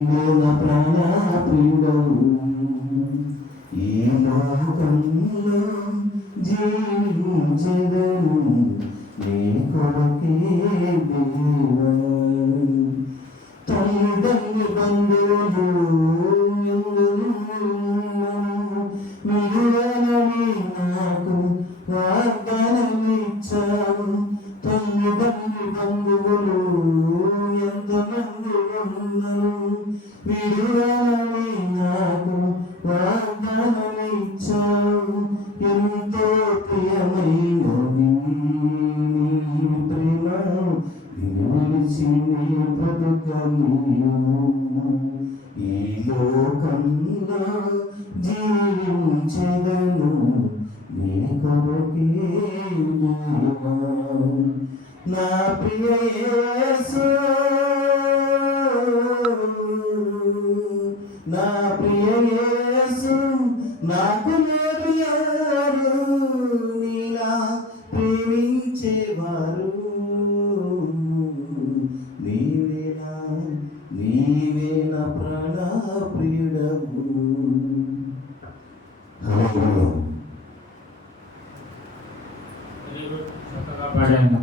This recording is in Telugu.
నా ప్రాణప్రియుడవు ఈ లోకంలో జీవించెదను నీ కొరకే దేవా. తల్లిదండ్రులు బంధువులు మిగులనని నాకు వాగ్దానమిచ్చావు. తల్లిదండ్రులు బంధువులు ఎంతమంది ఉన్నను విడువలని నాకు వాగ్దానమిచ్చావు. ఎంతో ప్రియమైనది నీ ప్రేమ విడిచి నీ బ్రతుకను. ఈ లోకంలో జీవించెదను నీ కొరకే దేవా. నా ప్రియ యేసు నా ప్రియ యేసు నాకు లేరు ఎవరు నీలా ప్రేమించేవారు. నీవే నా ప్రాణ ప్రియుడవు. చక్కగా పాడాను.